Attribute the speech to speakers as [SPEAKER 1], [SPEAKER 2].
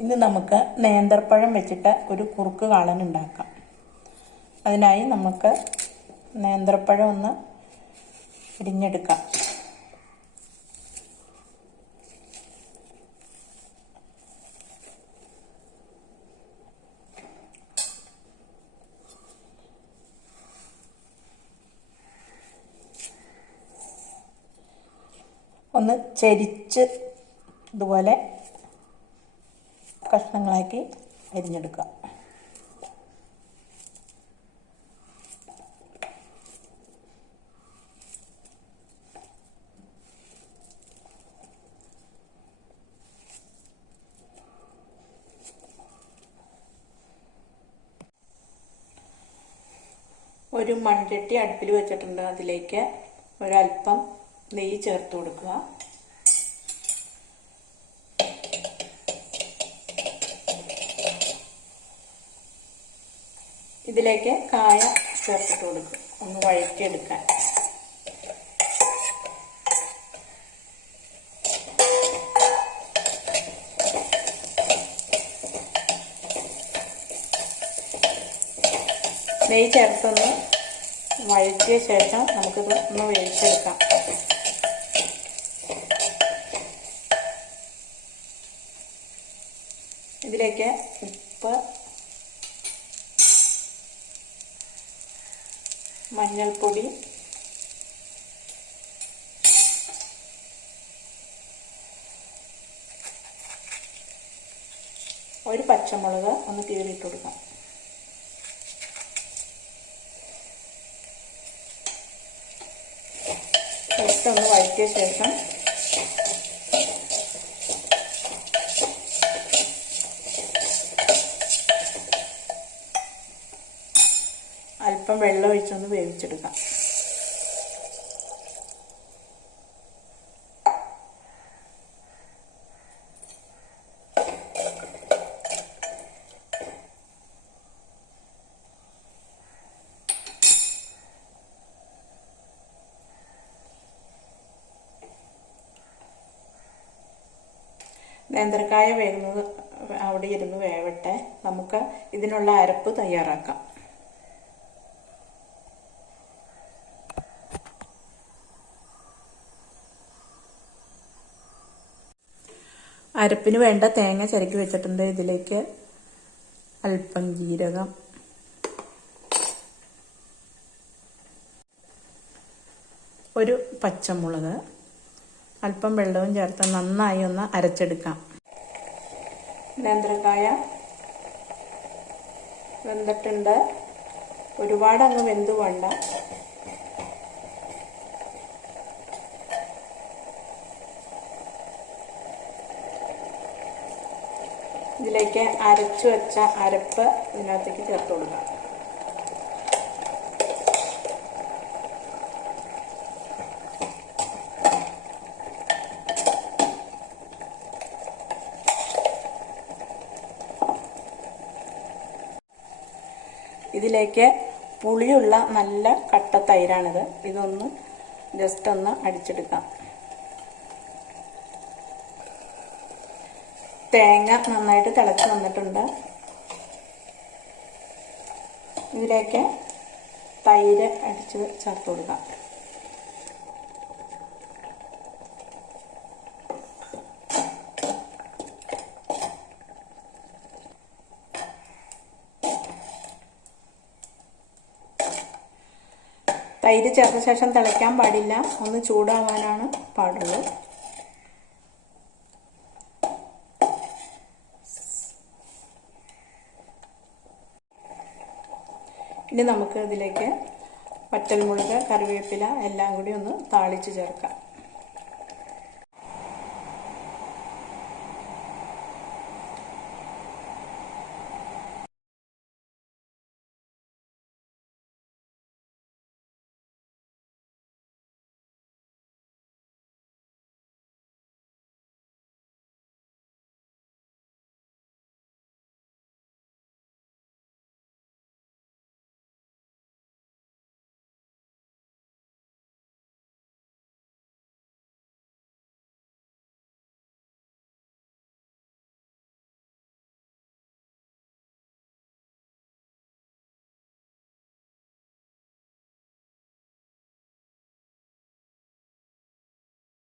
[SPEAKER 1] ഇന്ന് നമുക്ക് നേന്ത്രപ്പഴം വെച്ചിട്ട് ഒരു കുറുക്ക് കാളൻ ഉണ്ടാക്കാം. അതിനായി നമുക്ക് നേന്ത്രപ്പഴം ഒന്ന് ഇടിഞ്ഞെടുക്കാം ഒന്ന് ചരിച്ച് ഇതുപോലെ കഷ്ണങ്ങളാക്കി അരിഞ്ഞെടുക്കുക ഒരു മൺചട്ടി അടുപ്പിൽ വെച്ചിട്ടുണ്ട്. അതിലേക്ക് ഒരല്പം നെയ്യ് ചേർത്ത് കൊടുക്കുക. ഇതിലേക്ക് കായ ചേർത്തിട്ട് കൊടുക്കും. ഒന്ന് വഴറ്റിയെടുക്കാൻ. നെയ്യ് ചേർത്തൊന്ന് വഴറ്റിയ ശേഷം നമുക്കിത് ഒന്ന് വേവിച്ചെടുക്കാം. ഇതിലേക്ക് മഞ്ഞൾപ്പൊടി. ഒരു പച്ചമുളക് ഒന്ന് കീറിയിട്ട് കൊടുക്കാം. ഒന്ന് വഴറ്റിയ ശേഷം അല്പം വെള്ളം ഒഴിച്ചൊന്ന് വേവിച്ചെടുക്കാം. നേന്ത്രക്കായ വേകുന്നത് അവിടെ ഇരുന്ന് വേവട്ടെ. നമുക്ക് ഇതിനുള്ള അരപ്പ് തയ്യാറാക്കാം. അരപ്പിന് വേണ്ട തേങ്ങ ചിരക്കി വെച്ചിട്ടുണ്ട് ഇതിലേക്ക്. അല്പം ജീരകം. ഒരു പച്ചമുളക്. അല്പം വെള്ളവും ചേർത്ത് നന്നായി ഒന്ന് അരച്ചെടുക്കാം. നേന്ത്രക്കായ വെന്തിട്ടുണ്ട്. ഒരുപാട് അങ്ങ് വെന്ത് വേണ്ട ഇതിലേക്ക് അരച്ചു വെച്ച അരപ്പ് ഇതിനകത്തേക്ക് ചേർത്ത് കൊടുക്കുക ഇതിലേക്ക് പുളിയുള്ള നല്ല കട്ട തൈരാണിത്. ഇതൊന്ന് ജസ്റ്റ് ഒന്ന് അടിച്ചെടുക്കാം. തേങ്ങ നന്നായിട്ട് തിളച്ച് വന്നിട്ടുണ്ട്. ഇതിലേക്ക് തൈര് അടിച്ച് ചേർത്ത് കൊടുക്കാം. തൈര് ചേർത്ത ശേഷം തിളയ്ക്കാൻ പാടില്ല. ഒന്ന് ചൂടാവാനാണ് പാടുള്ളൂ ഇനി നമുക്ക് ഇതിലേക്ക് പറ്റൽമുളക് കറിവേപ്പില എല്ലാം കൂടി ഒന്ന് താളിച്ച് ചേർക്കാം.